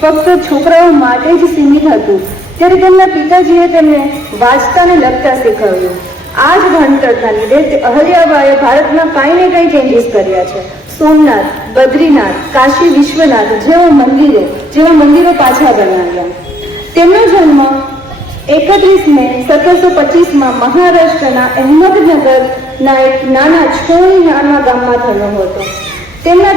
ફક્ત છોકરાઓ માટે જ સીમિત હતું, ત્યારે તેમના પિતાજીએ તેમને વાંચતા અને લખતા શીખવ્યું. આ જ ભણતરના લીધે અહલ્યાબાઈએ ભારતમાં કાંઈ ને કાંઈ ચેન્જીસ કર્યા છે. સોમનાથ, બદ્રીનાથ, કાશી વિશ્વનાથ જેવા મંદિરો પાછા બનાવ્યા. તેમનો જન્મ 31 મે 1725 મહારાષ્ટ્રના અહેમદનગરના એક નાના છોણી નાના ગામમાં થયો હતો. તેમના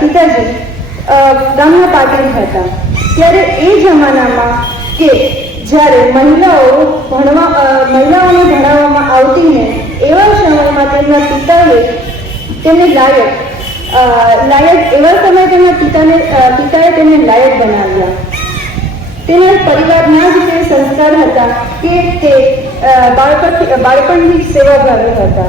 પિતાજી ગામના પાટીલ હતા. ત્યારે એ જમાનામાં કે જ્યારે મહિલાઓને ભણાવવામાં આવતી ને એવા સમયમાં તેમના પિતાએ તેમને લાયક બનાવ્યા. તેના પરિવારના જ તે સંસ્કાર હતા કે તે બાળપણથી સેવાભાવી હતા.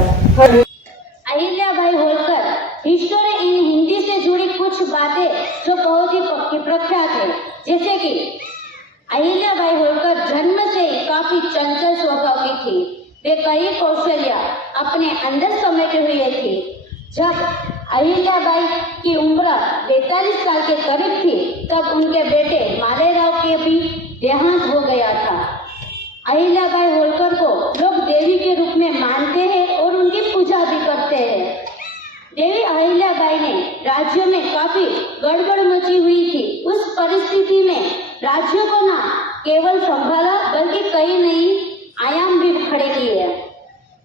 अहिल्याबाई होलकर हिस्टोरी इन हिंदी से जुड़ी कुछ बातें जो बहुत ही पक्की प्रख्यात है, जैसे कि अहिल्याबाई होलकर जन्म से ही काफी चंचल स्वभाव की थी. वे कई कौशल्य अपने अंदर समेटे हुए थी. जब अहिल्याबाई की उम्र 42 साल के करीब थी तब उनके बेटे मालेराव के भी देहांत हो गया था. अहिल्याबाई होलकर को लोग देवी के रूप में मानते हैं और उनकी पूजा भी करते हैं. देवी अहिल्याबाई ने राज्य में काफी गड़बड़ मची हुई थी. उस परिस्थिति में राज्य को न केवल संभाला बल्कि कई नई आयाम भी खड़े किए.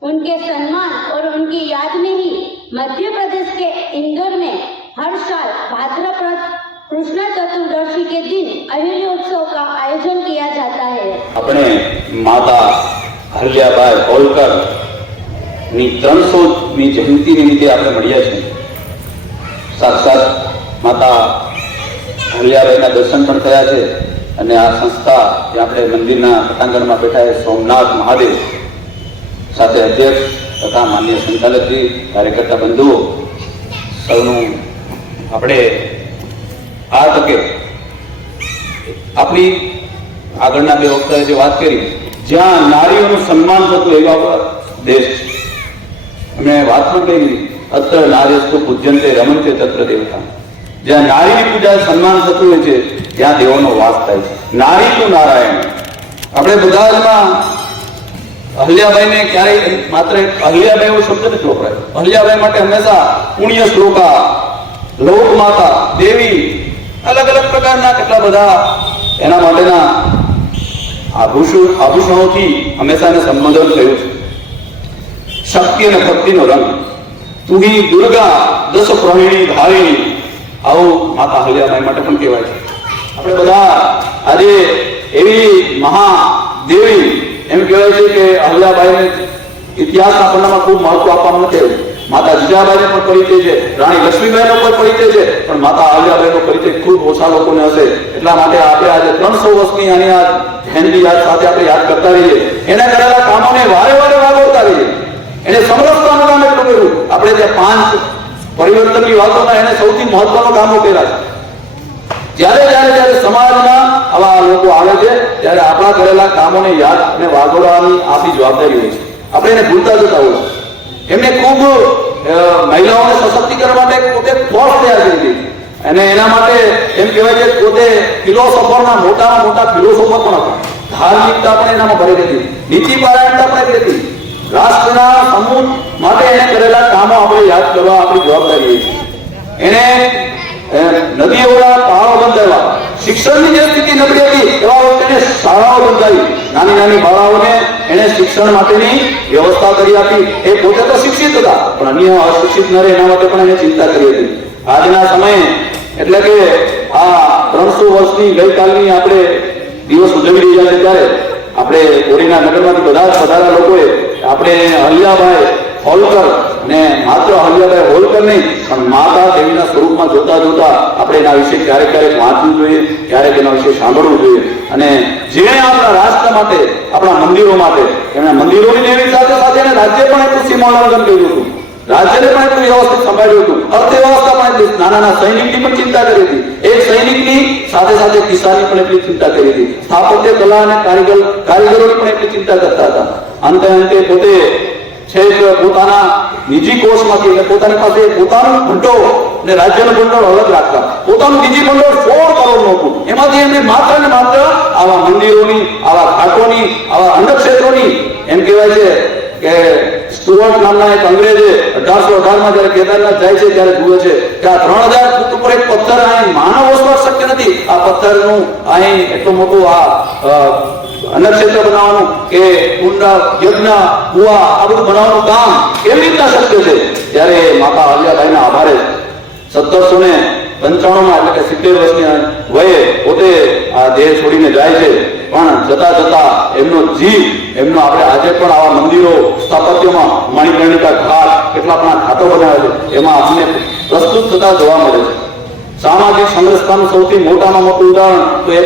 उनके सम्मान और उनकी याद में ही मध्य प्रदेश के इंदौर में हर साल भाद्रपद कृष्ण चतुर्दशी के दिन अहिल्योत्सव का आयोजन किया जाता है. अपने माता अहिल्याबाई होलकर ની 300મી જયંતિ નિમિત્તે આપણે મળ્યા છીએ. સાક્ષાત માતા અહિલ્યાબાઈના દર્શન પણ થયા છે અને આ સંસ્થા જે આપણે મંદિરના પટાંગણમાં બેઠા છે સોમનાથ મહાદેવ સાથે અધ્યક્ષ તથા માન્ય સંચાલકજી, કાર્યકર્તા બંધુઓ સૌનું આપણે આ તકે આપણી આગળના બે વક્તાએ જે વાત કરી, જ્યાં નારીઓનું સન્માન થતું એવા દેશ છે. અમે વાત પણ કરી, અત્ર નાર્યસ્તુ પૂજ્યંતે રમંતે તત્ર દેવતા. જ્યાં નારીની પૂજા સન્માન થતું હોય છે ત્યાં દેવોનો વાસ થાય છે. નારી તું નારાયણ. આપણે બધા જમાં અહલ્યાબાઈને ક્યારેય માત્ર અહલ્યાબાઈ એવો શબ્દ નથી વપરાય. અહલ્યાબાઈ માટે હંમેશા પુણ્ય શ્લોકા, લોક માતા, દેવી, અલગ અલગ પ્રકારના કેટલા બધા એના માટેના આભૂષણોથી હંમેશા એને સંબોધન થયું છે. શક્તિ અને ભક્તિનો રંગ, તુહી દુર્ગા દસ પ્રહિણી ધારિણી, આવું માતા અહલ્યાબાઈ માટે પણ કહેવાય છે. આપણે બધા આજે એવી મહાદેવી એમ કહેવાય છે કે અહલ્યાબાઈને ઇતિહાસના પન્નામાં ખૂબ મહત્વ આપવામાં નથી આવ્યું. માતા જીજાબાઈને પણ પરિચય છે, રાણી લક્ષ્મીબાઈનો પણ પરિચય છે, પણ માતા અહલ્યાબાઈનો પરિચય ખૂબ ઓછા લોકોને હશે. એટલા માટે આપણે આજે 300 વર્ષની આની આ જયંતિ યાદ સાથે આપણે યાદ કરતા રહીએ. એના કરેલા કામોને વારે વારે વાગોળતા રહીએ. એને સમરસતાનું કામ એટલું કર્યું. આપણે જે 5 પરિવર્તનની વાતોમાં એને સૌથી મહત્વનું કામો કર્યા છે. જ્યારે સમાજમાં આવા લોકો આવે છે ત્યારે આપણા કરેલા કામોને યાદ અને વાગોળવાની આપણી જવાબદારી હોય છે. આપણે એને ભૂલતા જતા હોય છે. એમને ખૂબ મહિલાઓને સશક્તિકરણ માટે પોતે ફોર્સ તૈયાર કરી દીધી અને એના માટે એમ કહેવાય છે પોતે ફિલોસોફરના મોટામાં મોટા ફિલોસોફર પણ હતા. ધાર્મિકતા પણ એનામાં ભરી દીધી, નીતિ પારાયણતા પણ કરી દીધી. રાષ્ટ્રના સમૂહ માટે એને કરેલા કામો આપણે યાદ કરવા આપણી જવાબદારી છે. એને નદીઓના પહાડો બંધાવ્યા, શિક્ષણની જે સ્થિતિ નબળી હતી એવા વખતે શાળાઓ બંધાવી, નાની નાની બાળાઓને એને શિક્ષણ માટેની વ્યવસ્થા કરી આપી. એ પોતે તો શિક્ષિત હતા પણ અન્ય અશિક્ષિત ન રહે એના માટે પણ એને ચિંતા કરી હતી. આજના સમયે એટલે કે આ 300 વર્ષની ગઈકાલની આપણે દિવસ ઉજવી રહ્યા છે ત્યારે આપણે કોરીના નગરમાંથી બધા જ પધારેલા લોકોએ આપણે અહલ્યાબાઈ હોલકર ને માત્ર અહલ્યાબાઈ હોલકર નહીં પણ માતા દેવીના સ્વરૂપમાં જોતા જોતા આપણે એના વિશે ક્યારેક વાંચવું જોઈએ, ક્યારેક એના વિશે સાંભળવું જોઈએ. અને જેણે આપણા રાષ્ટ્ર માટે, આપણા મંદિરો માટે, એમના મંદિરોની દેવી સાથે સાથે એને રાજ્ય પણ એટલું સીમાલંઘન કર્યું હતું, રાજ્યને પણ એટલું વ્યવસ્થિત સંભાળ્યું હતું, અર્થવ્યવસ્થા પણ એટલી, નાના સૈનિકની પણ ચિંતા કરી હતી. એક સૈનિકની સાથે સાથે કિસાનની પણ એટલી ચિંતા કરી હતી. સ્થાપત્ય કલા અને કારીગરોની પણ એટલી ચિંતા કરતા હતા. અંતે પોતે છેક પોતાના નિજી કોષમાંથી એટલે પોતાની પાસે પોતાનું ભંડોળ અને રાજ્યનું ભંડોળ અલગ રાખતા પોતાનું નિજી ભંડોળ 16 કરોડનું હતું. એમાંથી એમને માત્ર ને માત્ર આવા મંદિરોની, આવા ઘાટોની, આવા અન્નક્ષેત્રોની, એમ કહેવાય છે કે સ્ટુઅર્ટ નામના એક અંગ્રેજે 1818માં જયારે કેદારનાથ જાય છે ત્યારે જુએ છે કે આ 3000 ફૂટ ઉપર એક પથ્થર, અહીં માનવ વસવાટ શક્ય નથી. આ પથ્થરનું અહીં એટલું મોટું આ અન્નક્ષેત્ર બનાવવાનું કે કુંડ, યજ્ઞ, કુવા આ બધું બનાવવાનું કામ કેવી રીતના શક્ય છે? ત્યારે માતા અહલ્યાબાઈના આભારે 1795માં એટલે કે 70 વર્ષની વયે પોતે આ દેહ છોડીને જાય છે. પણ જતા જતા એમનો જીવ, એમનો આપણે આજે પણ આવા મંદિરો, સ્થાપત્યોમાં મણિકર્ણિકા ઘાટ, કેટલા પણ ઘાટો બનાવે છે, એમાં આપણને પ્રસ્તુત થતા જોવા મળે છે. સામાજિક સમરસતાનું સૌથી મોટામાં મોટું ઉદાહરણ તો એ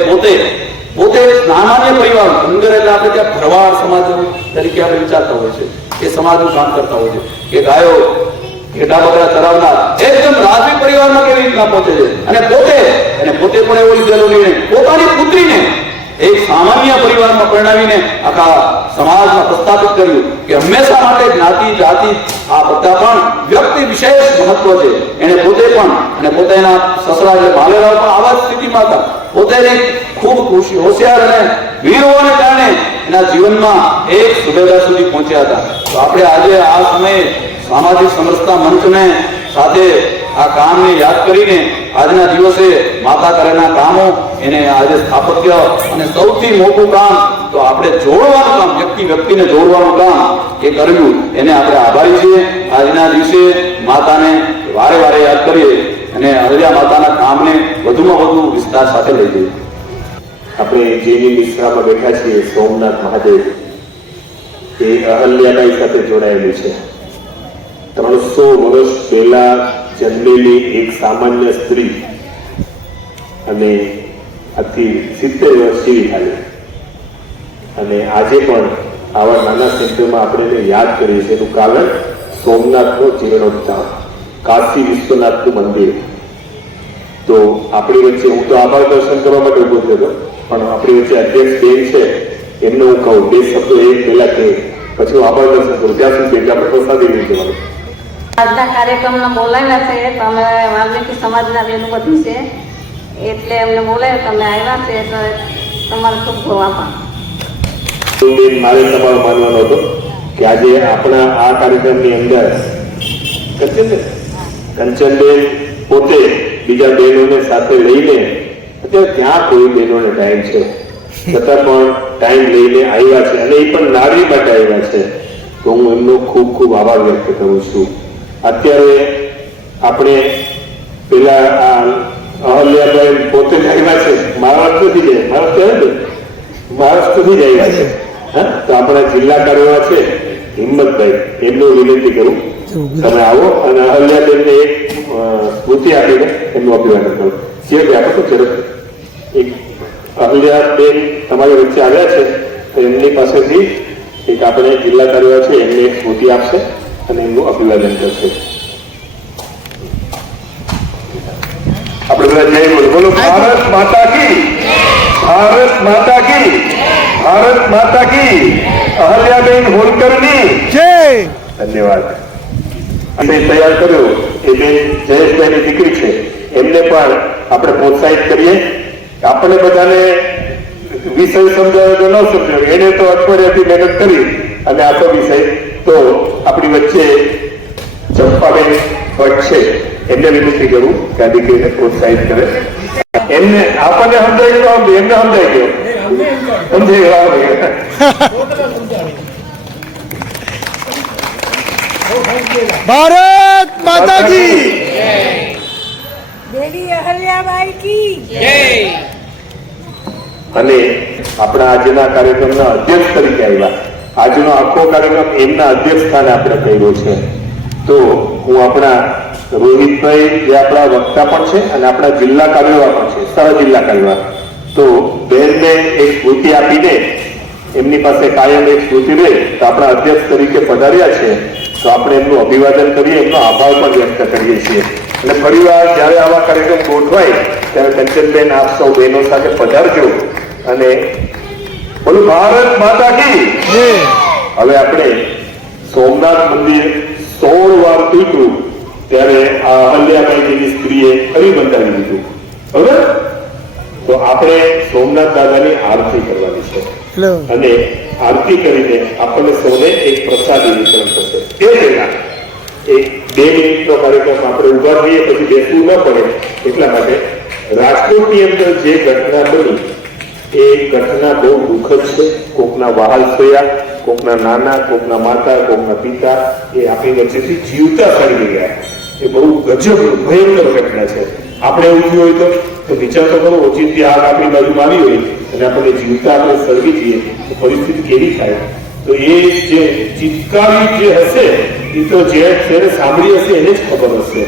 પોતે સામાન્ય પરિવાર, અંદર એટલે આપણે ત્યાં ભરવાડ સમાજ તરીકે આપણે વિચારતા હોય છે, એ સમાજનું કામ કરતા હોય છે કે ગાયો, ઘેટા બકરા ચરાવનાર એકદમ રાજવી પરિવારમાં કેવી રીતના પહોંચે છે. અને પોતે પણ એવો લીધેલો નિર્ણય, પોતાની પુત્રીને એક સામાન્ય પરિવારમાં પરણાવીને આખા સમાજમાં પ્રસ્થાપિત કર્યું કે હંમેશા માટે જ્ઞાતિ, જાતિ આ બધા પણ વ્યક્તિ વિશેષ મહત્વ છે. એને પોતે પણ અને પોતાના સસરા એટલે ભાલેરાવ પણ આવા જ સ્થિતિમાં હતા. પોતેની ખૂબ હોશિયાર અને વીર હોવાને કારણે એના જીવનમાં એક સુબેદાર સુધી પહોંચ્યા હતા. તો આપણે આજે આ સમયે સામાજિક સમરસતા મંચને સાથે આ કામને યાદ કરીને આજના દિવસે માતા કરેલા કામો એને આજે સ્થાપત્ય અને સૌથી મોટું કામ તો આપણે જોડવાનું કામ, વ્યક્તિને જોડવાનું કામ એ કર્યું, એને આપણે આભારી છીએ. આજના દિવસે માતાને વારે વારે યાદ કરીએ અને અહલ્યા માતાના કામને વધુમાં વધુ વિસ્તાર સાથે લઈ જઈએ. આપણે જેની મિશ્રામાં બેઠા છીએ સોમનાથ મહાદેવ, એ અહલ્યાબાઈ સાથે જોડાયેલું છે. 300 વર્ષ પહેલા જન્મેલી એક સામાન્ય સ્ત્રી અને આથી 70 વર્ષ જેવી હાલી, અને આજે પણ આવા નાના સેન્ટરમાં આપણે એને યાદ કરીએ છીએ. એનું કારણ સોમનાથનો જીર્ણોદ્ધાર, કાશી વિશ્વનાથનું મંદિર. તો આપણી વચ્ચે, હું તો આભાર દર્શન કરવા માટે ઉભો થયો હતો, પણ આપણી વચ્ચે અધ્યક્ષ બેન છે, એમને હું કહું 2 શબ્દો એક પહેલા કે પછી હું આભાર દર્શન કરું, ત્યાં સુધી આપણે પ્રસાદી લઈ જવાનું. આજના કાર્યક્રમમાં બોલાયેલા છે તમે વાલ્મીકી સમાજના બેનું બધું છે એટલે અમને બોલાય, તમે આવ્યા છે તો તમારો ખૂબ ખૂબ આભાર. મારે તમારો માનવાનો હતો કે આજે આપણા આ કાર્યક્રમની અંદર કંચનબેન પોતે બીજા બહેનોને સાથે લઈને, અત્યારે ત્યાં કોઈ બહેનોને ટાઈમ છે છતાં પણ ટાઈમ લઈને આવ્યા છે, અને એ પણ નારી માટે આવ્યા છે. તો હું એમનો ખૂબ ખૂબ આભાર વ્યક્ત કરું છું. અત્યારે આપણે પેલા આ અહલ્યાબાઈ પોતે જ આવ્યા છે, મહારાષ્ટ્રથી જ આવ્યા છે. હા, તો આપણા જિલ્લા કાર્યવાહ છે હિંમતભાઈ, એમનું વિનંતી કરું તમે આવો અને અહલ્યાબેનને એક સ્મૃતિ આપીને એમનું અભિવાદન કરો. જે કે આપણે તો ઝડપ એક અહલ્યાબેન તમારી વચ્ચે આવ્યા છે, તો એમની પાસેથી એક આપણે જિલ્લા કાર્યવાહ છે એમને એક સ્મૃતિ આપશે અને એમનું અભિવાદન કરશે. આપણે બધા જય બોલો. બોલો ભારત માતા કી, ભારત માતા કી, ભારત માતા કી. અહલ્યાબેન હોલકરની જય. ધન્યવાદ. અને તૈયાર કર્યો એ બેન જયેશભાઈની દીકરી છે, એમને પણ આપણે પ્રોત્સાહિત કરીએ. આપણે બધાને વિષય સમજાવ્યો તો ન સમજાવ્યો, એને તો અઠવાડિયાથી મહેનત કરી અને આખો વિષય તો આપણી વચ્ચે ચંપાબેન ભટ્ટ છે, એમને વિનંતી કરું કે આ દીકરીને પ્રોત્સાહિત કરે. એમને આપણને સમજાય ગયો, એમને સમજાય ગયો, સમજાઈ ગયો. ભારત માતા કી દેવી અહલ્યાબાઈ કી જય. અને આપણા આજના કાર્યક્રમના અધ્યક્ષ તરીકે આવ્યા. આજનો આખો કાર્યક્રમ એમના અધ્યક્ષ સ્થાને આપણે કર્યો છે. તો હું આપણા રોહિતભાઈ જે આપણા વક્તા પણ છે અને આપણા જિલ્લા કાર્યવાહ પણ છે, સહ જિલ્લા કાર્યવાહ, તો બહેનને એક સ્મૃતિ આપીને એમની પાસે કાયમ એક સ્મૃતિ રહે તો આપણા અધ્યક્ષ તરીકે પધાર્યા છે, તો આપણે એમનું અભિવાદન કરીએ, એમનો આભાર પણ વ્યક્ત કરીએ છીએ. અને ફરીવાર જ્યારે આવા કાર્યક્રમ ગોઠવાય ત્યારે કંચનબેન આપ સૌ બહેનો સાથે પધારજો. અને બોલો ભારત માતા કી. હવે આપણે સોમનાથ મંદિર 16 વાર તૂટ્યું ત્યારે આ અહલ્યાબાઈ જેવી સ્ત્રીએ ફરી બંધાવી દીધું. બરોબર? તો આપણે સોમનાથ દાદાની આરતી કરવાની છે અને આરતી કરીને આપણને સૌને એક પ્રસાદી વિતરણ થશે. એ પહેલા એક 2 મિનિટનો કાર્યક્રમ આપણે ઉભા રહીએ, પછી બેસવું ન પડે એટલા માટે રાજકોટની અંદર જે ઘટના બની એ ઘટના બહુ દુઃખદ છે. કોકના વહાલ થયા, કોકના નાના, કોકના માતા, કોકના પિતા એ આપણી વચ્ચેથી જીવતા સળગી ગયા. એ બહુ ગજબ ભયંકર ઘટના છે. આપણે એવું થયું હોય તો વિચાર તો કરો, ઓચિંતી આગ આપણી બાજુમાં આવી હોય અને આપણને જીવતા આપણે સળગી જઈએ તો પરિસ્થિતિ કેવી થાય. તો એ જે ચિત્કારી જે હશે એ તો જેને સાંભળી હશે એને જ ખબર હશે.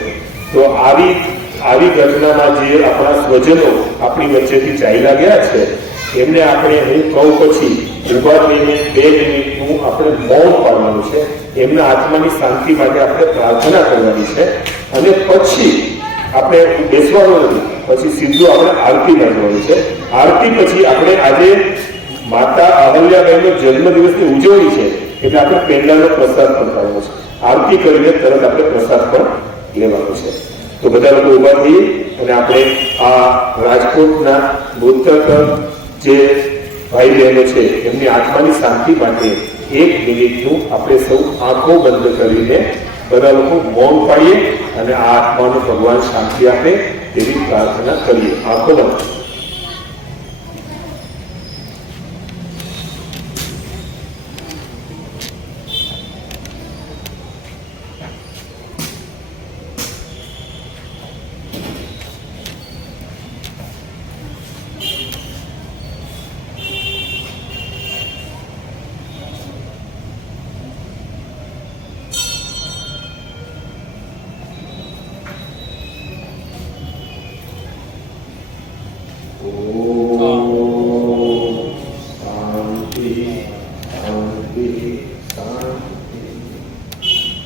તો આવી ઘટનામાં જે આપણા સ્વજનો આપણી વચ્ચેથી ચાલ્યા ગયા છે એમને આપણે હું કહું પછી ઉભા થઈને 2 મિનિટનું આપણે મૌન પાડવાનું છે. એમના આત્માની શાંતિ માટે આપણે પ્રાર્થના કરવાની છે અને પછી આપણે બેસવાનું નથી, પછી સીધું આપણે આરતીમાં જવાનું છે. આરતી પછી આપણે આજે માતા અહલ્યાબાઈનો જન્મદિવસની ઉજવણી છે એટલે આપણે પહેલાનો પ્રસાદ પણ કરવાનો છે. આરતી કરીને તરત આપણે પ્રસાદ પણ લેવાનો છે. તો બધા લોકો ઉભા થઈએ અને આપણે આ રાજકોટના મૃતક જે ભાઈ બહેનો છે એમની આત્માની શાંતિ માટે 1 મિનિટનું આપણે સૌ આંખો બંધ કરીને બધા લોકો મૌન પાડીએ અને આ આત્માનો ભગવાન શાંતિ આપે તેવી પ્રાર્થના કરીએ. આંખો બંધ.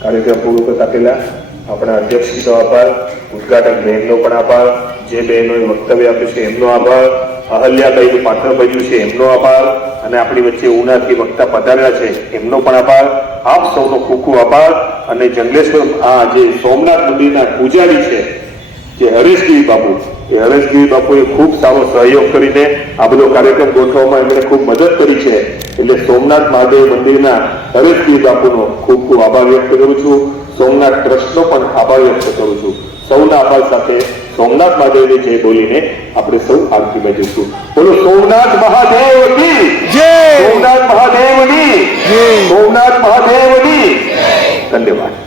કાર્યક્રમ પૂરું કરતા પહેલા આપણા અધ્યક્ષનો આભાર, ઉદઘાટક બહેનનો પણ આભાર, જે બહેનોએ વક્તવ્ય આપ્યું છે એમનો આભાર, અહલ્યાબાઈનું પાત્ર ભજ્યું છે એમનો આભાર અને આપણી વચ્ચે ઉનાથી વક્તા પધારેલા છે એમનો પણ આભાર. આપ સૌનો ખૂબ ખૂબ આભાર. અને જંગલેશ્વર આ જે સોમનાથ મંદિરના પૂજારી છે જે હરેશગીરી બાપુ, એ હરેશગીરી બાપુએ ખૂબ સારો સહયોગ કરીને આ બધો કાર્યક્રમ ગોઠવવામાં એમણે ખૂબ મદદ કરી છે. એટલે સોમનાથ મહાદેવ મંદિરના હરેશગીરી બાપુનો ખૂબ ખૂબ આભાર વ્યક્ત કરું છું. સોમનાથ ટ્રસ્ટનો પણ આભાર વ્યક્ત કરું છું. સૌના આભાર સાથે સોમનાથ મહાદેવની જય બોલીને આપણે સૌ આરતીમાં જઈશું. બોલો સોમનાથ મહાદેવની જય, સોમનાથ મહાદેવની જય, સોમનાથ મહાદેવની ધન્યવાદ.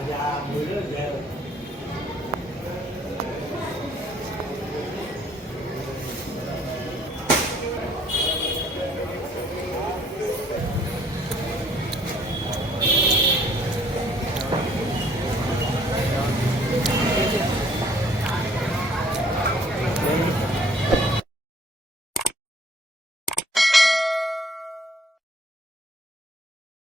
આજે આ બોલ્યો છે